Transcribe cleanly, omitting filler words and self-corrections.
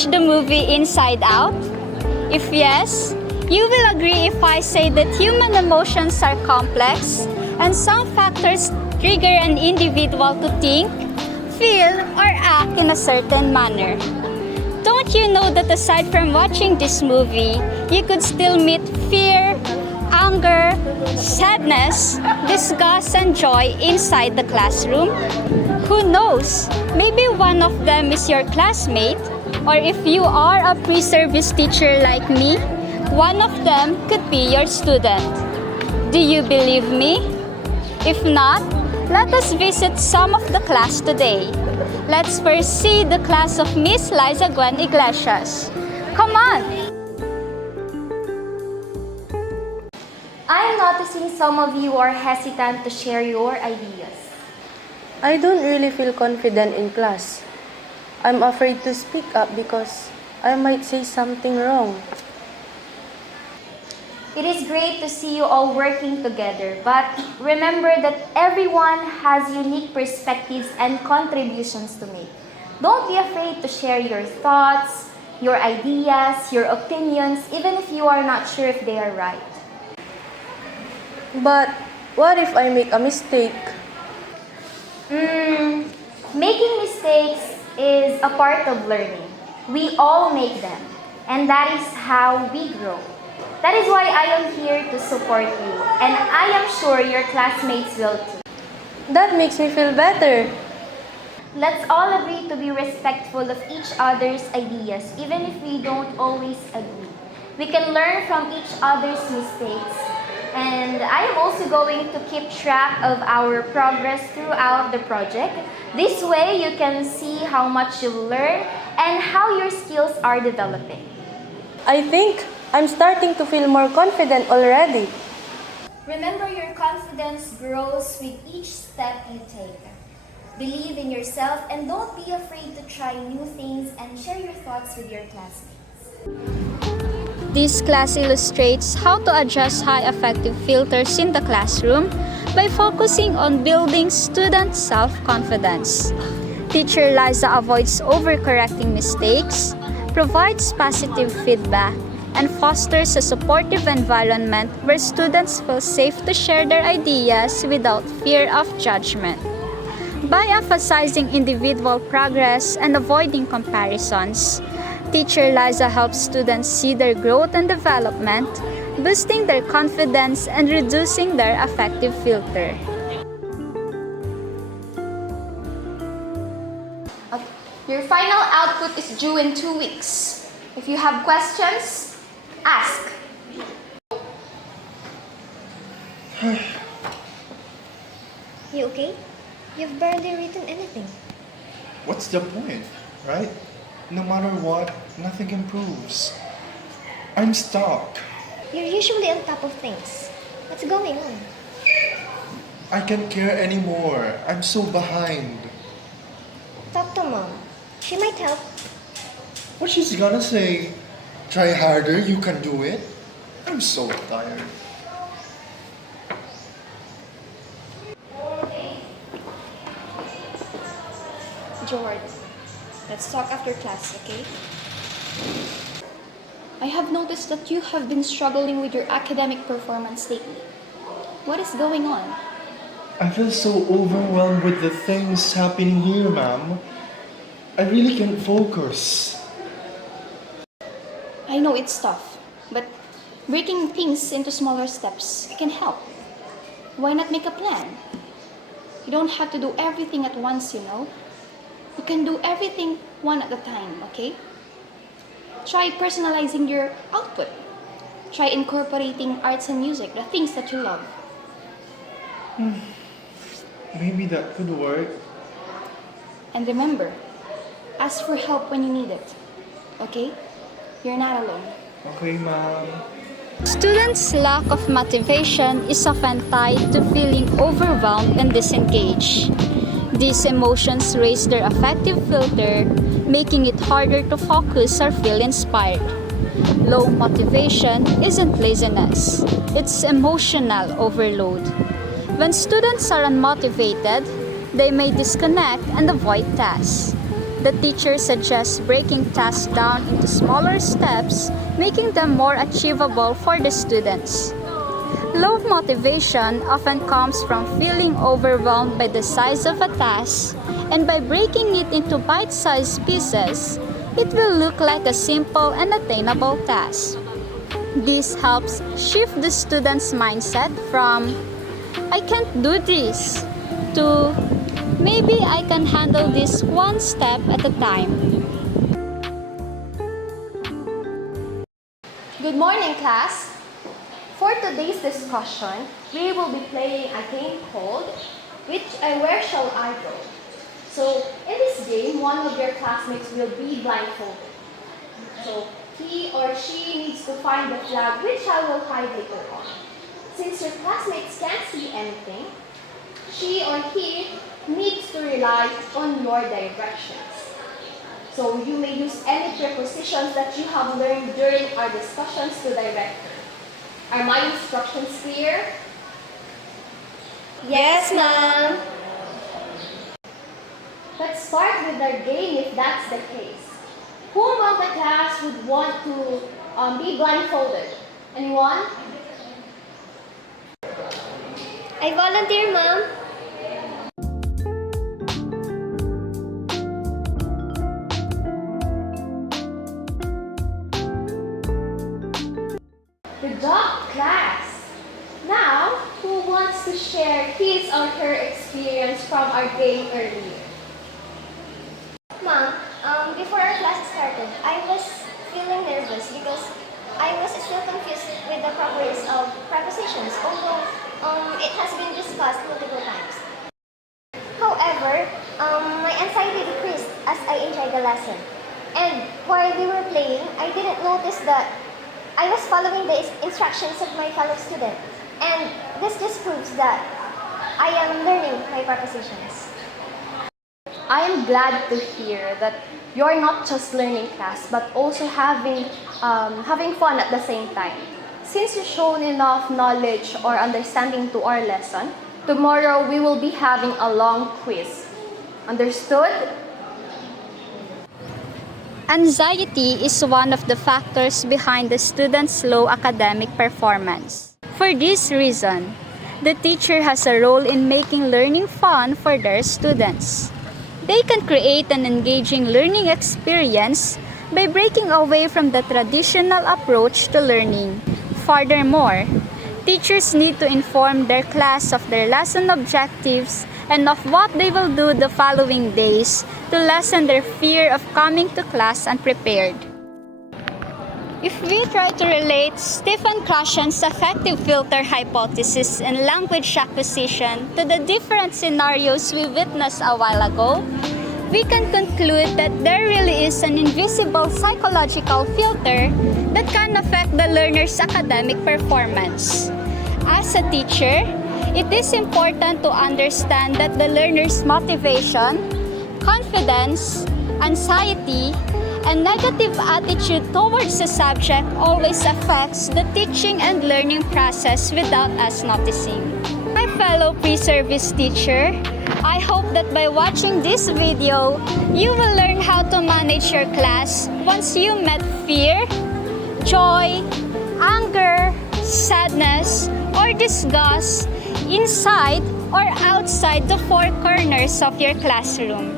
watched the movie Inside Out? If yes, you will agree if I say that human emotions are complex and some factors trigger an individual to think, feel, or act in a certain manner. Don't you know that aside from watching this movie, you could still meet fear, anger, sadness, disgust, and joy inside the classroom? Who knows? Maybe one of them is your classmate, or if you are a pre-service teacher like me, one of them could be your student. Do you believe me? If not, let us visit some of the class today. Let's first see the class of Miss Liza Gwen Iglesias. Come on! I am noticing some of you are hesitant to share your ideas. I don't really feel confident in class. I'm afraid to speak up because I might say something wrong. It is great to see you all working together, but remember that everyone has unique perspectives and contributions to make. Don't be afraid to share your thoughts, your ideas, your opinions, even if you are not sure if they are right. But what if I make a mistake? Making mistakes is a part of learning. We all make them, and that is how we grow. That is why I am here to support you, and I am sure your classmates will too. That makes me feel better. Let's all agree to be respectful of each other's ideas, even if we don't always agree. We can learn from each other's mistakes. And I am also going to keep track of our progress throughout the project. This way you can see how much you've learned and how your skills are developing. I think I'm starting to feel more confident already. Remember, your confidence grows with each step you take. Believe in yourself and don't be afraid to try new things and share your thoughts with your classmates. This class illustrates how to adjust high affective filters in the classroom by focusing on building student self-confidence. Teacher Liza avoids overcorrecting mistakes, provides positive feedback, and fosters a supportive environment where students feel safe to share their ideas without fear of judgment. By emphasizing individual progress and avoiding comparisons, Teacher Liza helps students see their growth and development, boosting their confidence and reducing their affective filter. Your final output is due in 2 weeks. If you have questions, ask. You okay? You've barely written anything. What's the point, right? No matter what, nothing improves. I'm stuck. You're usually on top of things. What's going on? I can't care anymore. I'm so behind. Talk to Mom. She might help. What she's gonna say? Try harder, you can do it. I'm so tired. George, let's talk after class, okay? I have noticed that you have been struggling with your academic performance lately. What is going on? I feel so overwhelmed with the things happening here, ma'am. I really can't focus. I know it's tough, but breaking things into smaller steps can help. Why not make a plan? You don't have to do everything at once, you know. You can do everything one at a time, okay? Try personalizing your output. Try incorporating arts and music, the things that you love. Maybe that could work. And remember, ask for help when you need it, okay? You're not alone. Okay, ma'am. Students' lack of motivation is often tied to feeling overwhelmed and disengaged. These emotions raise their affective filter, making it harder to focus or feel inspired. Low motivation isn't laziness, it's emotional overload. When students are unmotivated, they may disconnect and avoid tasks. The teacher suggests breaking tasks down into smaller steps, making them more achievable for the students. Low motivation often comes from feeling overwhelmed by the size of a task, and by breaking it into bite-sized pieces, it will look like a simple and attainable task. This helps shift the student's mindset from, "I can't do this," to, "Maybe I can handle this one step at a time." Good morning, class. For today's discussion, we will be playing a game called Where Shall I Go? So, in this game, one of your classmates will be blindfolded. So, he or she needs to find the flag which I will hide later on. Since your classmates can't see anything, she or he needs to rely on your directions. So, you may use any prepositions that you have learned during our discussions to direct her. Are my instructions clear? Yes, ma'am. Let's start with our game if that's the case. Who among the class would want to be blindfolded? Anyone? I volunteer, ma'am. Good job, class! Now, who wants to share his or her experience from our game earlier? Ma'am, before our class started, I was feeling nervous because I was still confused with the proper use of prepositions, although it has been discussed multiple times. However, my anxiety decreased as I enjoyed the lesson. And while we were playing, I didn't notice that I was following the instructions of my fellow student. And this just proves that I am learning my prepositions. I am glad to hear that you're not just learning class, but also having fun at the same time. Since you've shown enough knowledge or understanding to our lesson, tomorrow we will be having a long quiz. Understood? Anxiety is one of the factors behind the students' low academic performance. For this reason, the teacher has a role in making learning fun for their students. They can create an engaging learning experience by breaking away from the traditional approach to learning. Furthermore, teachers need to inform their class of their lesson objectives and of what they will do the following days to lessen their fear of coming to class unprepared. If we try to relate Stephen Krashen's affective filter hypothesis and language acquisition to the different scenarios we witnessed a while ago, we can conclude that there really is an invisible psychological filter that can affect the learner's academic performance. As a teacher, it is important to understand that the learner's motivation, confidence, anxiety, and negative attitude towards the subject always affects the teaching and learning process without us noticing. My fellow pre-service teacher, I hope that by watching this video, you will learn how to manage your class once you met fear, joy, anger, sadness, or disgust inside or outside the four corners of your classroom.